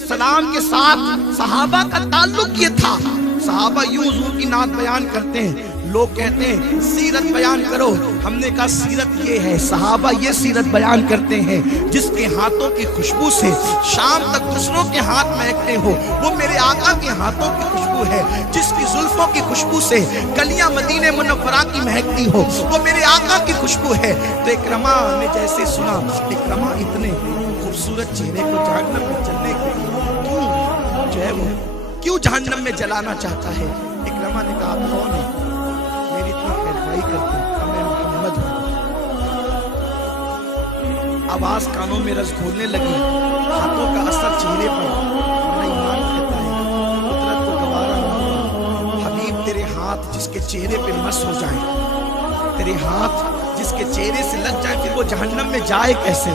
सलाम के साथ सहाबा का ताल्लुक ये था। सहाबा यूं हुजूर की नात बयान करते हैं, लोग कहते हैं सीरत बयान करो, हमने कहा सीरत ये है, सहाबा ये सीरत बयान करते हैं जिसके हाथों की खुशबू से शाम तक दूसरों के हाथ महकते हो, वो मेरे आका के हाथों की खुशबू है। जिसकी जुल्फों की खुशबू से गलियां मदीने मुनव्वरा की महकती हो, वो मेरे आका की खुशबू है। तो इकरमा ने जैसे सुना, इकरमा इतने खूबसूरत चेहरे को जहन्नम में जलने के लिए क्यों जो है वो क्यों जहन्नम में जलाना चाहता है? इकरमा ने कहा, कौन है मेरी इतनी खैरखाई करते हैं? मैं मोहम्मद हूँ। आवाज कानों में रस घोलने लगी, हाथों का असर चेहरे पर। मेरा ईमान कहता है कुदरत को गवारा ना हुआ, हबीब तेरे हाथ जिसके चेहरे पे मस हो जाए, तेरे हाथ जिसके चेहरे से लग जाए, फिर वो जहन्नम में जाए कैसे?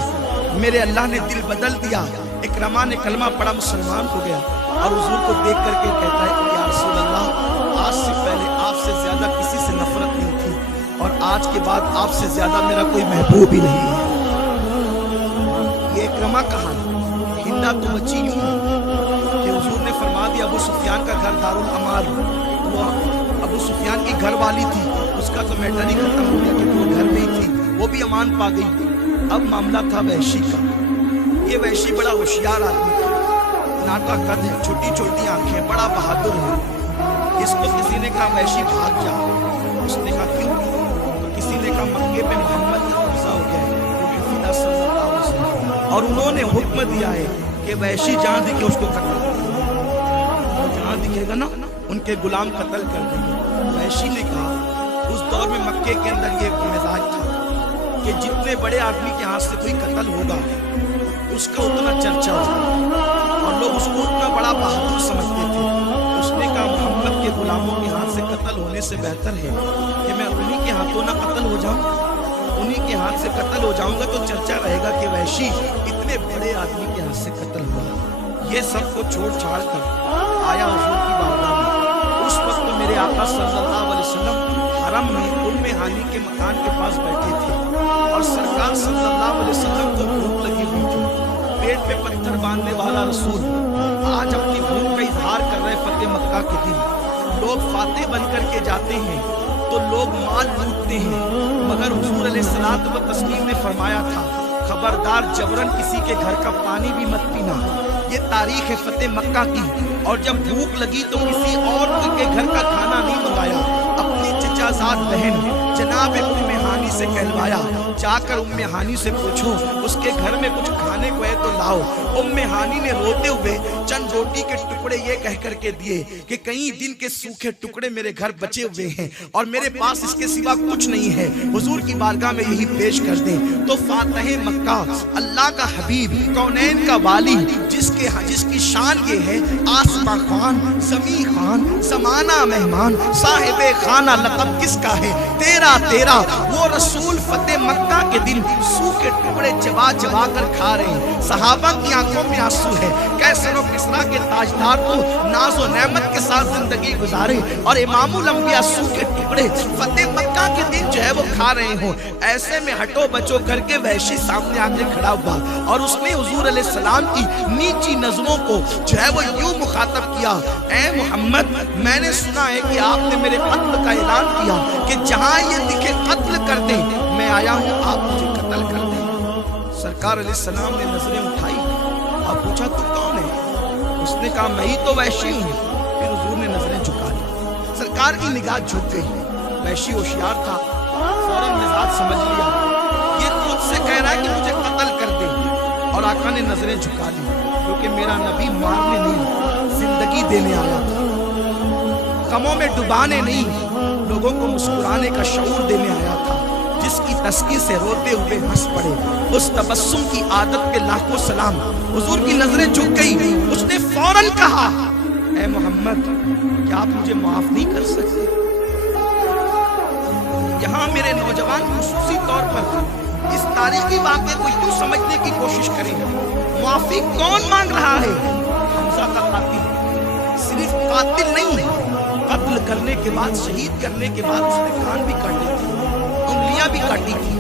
मेरे अल्लाह ने दिल बदल दिया। इकरमा ने कलमा पढ़ा, मुसलमान हो गया और हुजूर को देख करके कहता है कि या रसूल अल्लाह, आज से पहले आपसे ज्यादा किसी से नफरत नहीं थी और आज के बाद आपसे ज्यादा मेरा कोई महबूब ही नहीं है। ये इकरमा कहा, हिंदा तो बची यूं कि हुजूर ने फरमा दिया अबू सुफियान का घर दारुल अमार, वो अबू सुफियान की घर वाली थी, उसका तो मैटर ही खत्म हो गया कि वो घर में ही थी, वो भी अमान पा गई। अब मामला था वहशी का। ये वहशी बड़ा होशियार आदमी था, नाटा कद है, छोटी छोटी आंखें, बड़ा बहादुर है। इसको किसी ने कहा वहशी भाग जा, उसने कहा क्यों? तो किसी ने कहा मक्के पे मोहम्मद का कब्जा हो गया है, वो हफीदा सल्लल्लाहु अलैहि वसल्लम, और उन्होंने हुक्म दिया है कि वहशी जहां दिखे उसको कत्ल कर, जहां दिखेगा ना उनके गुलाम कत्ल कर देंगे। वहशी ने कहा, उस दौर में मक्के के अंदर ये मिजाज था कि जितने बड़े आदमी के हाथ से कोई कत्ल होगा उसका उतना चर्चा होगा और लोग उसको उतना बड़ा बहादुर समझते थे। उसने कहा मोहम्मद के गुलामों के हाथ से कत्ल होने से बेहतर है कि मैं उन्हीं के हाथों ना कत्ल हो जाऊं, उन्हीं के हाथ से कत्ल हो जाऊंगा तो चर्चा रहेगा कि वहशी इतने बड़े आदमी के हाथ से कत्ल हुआ। ये सब को छोड़ छाड़ कर आया हुजूर की बारगाह में। उस वक्त मेरे आका सल्लल्लाहु अलैहि वसल्लम हरम में उम्मे हानी के मकान के पास बैठे थे और सरकार सल्लल्लाहु अलैहि वसल्लम को भूख लगी हुई थी। पेट पे पत्थर बांधने वाला रसूल आज अपनी भूख का इजहार कर रहे फतेह मक्का के दिन। लोग फातेह बन करके जाते हैं तो लोग माल लूटते हैं, मगर हुजूर अलैहिस्सलातु व तस्लीम ने फरमाया था खबरदार जबरन किसी के घर का पानी भी मत पीना। ये तारीख है फतेह मक्का की। और जब भूख लगी तो किसी और के घर का खाना नहीं मंगाया, अपनी चचाजाद बहन जनाब उम्मे हानी से कहलवाया, जाकर उम्मे हानी से पूछो उसके घर में कुछ खाने को है तो लाओ। उम्मे हानी ने रोते हुए चंद रोटी के टुकड़े ये कह करके दिए कि कई दिन के सूखे टुकड़े मेरे घर बचे हुए हैं और मेरे पास इसके सिवा कुछ नहीं है, हुजूर की बारगाह में यही पेश कर दें। तो फातह मक्का अल्लाह का हबीब कौनैन का वाली जिसकी शान ये है आसमा खान समी खान समाना मेहमान साहिबे खाना लक़ब किसका है तेरा तेरा, वो रसूल फतेह मक्का के दिन सूखे टुकड़े चबा चबा कर खा रहे हैं। सहाबा की आंखों में आंसू है, कैसर और किस्रा के ताजदार को नाज़ो नेमत के साथ जिंदगी गुजारे और इमामुल अंबिया सूखे टुकड़े फतेह मक्का के दिन जो है वो खा रहे हो। ऐसे में हटो बचो करके वहशी सामने आके खड़ा हुआ और उसने हुजूर अलैहिस्सलाम की नीची नजरों को जो है वो यूं मुखातब किया, ऐ मोहम्मद मैंने सुना है कि आपने मेरे कत्ल का ऐलान किया कि जहां ये दिखे कत्ल कर दे, मैं आया हूं आप मुझे कत्ल कर दे। सरकार अलैहिस्सलाम ने नजरें उठाई और पूछा तू कौन है? उसने कहा मैं ही तो वहशी हूं। फिर हुजूर ने नजरें झुका ली, सरकार की निगाह झुक गई। वहशी होशियार था, फौरन मिजाज समझ लिया ये खुद से कह रहा है कि मुझे कत्ल कर दे, और आका ने नजरें झुका ली क्योंकि मेरा नबी मारने नहीं जिंदगी देने आया था, गमों में डुबाने नहीं लोगों को मुस्कुराने का शऊर देने आया था। जिसकी तस्की से रोते हुए हंस पड़े उस तबस्सुम की आदत पे लाखों सलाम। हुजूर की नजरें झुक गई, उसने फौरन कहा ऐ मोहम्मद क्या आप मुझे माफ नहीं कर सकते? यहाँ मेरे नौजवान खुसूसी तौर पर इस तारीखी वाक़े को यूं समझने की कोशिश करें, माफी कौन मांग रहा है? हमजा का कातिल, सिर्फ कातिल नहीं, कत्ल करने के बाद शहीद करने के बाद उसने कान भी काटे थे, उंगलियां भी काटी थी,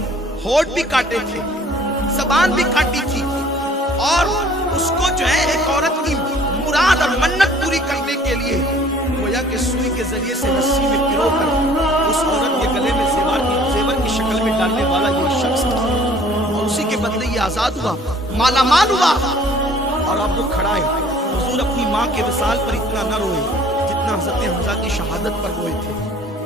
होठ भी काटे थे, जबान भी काटी थी और उसको जो है एक औरत की کے ذریعے سے رسی میں پرو کر اس عورت کے گلے میں زیور کی شکل میں ڈالنے والا یہ شخص تھا، اور اسی کے بدلے یہ آزاد ہوا، مالا مال ہوا، اور اب وہ کھڑا ہے۔ حضور اپنی ماں کے وصال پر اتنا نہ روئے جتنا حضرت حمزہ کی شہادت پر روئے تھے۔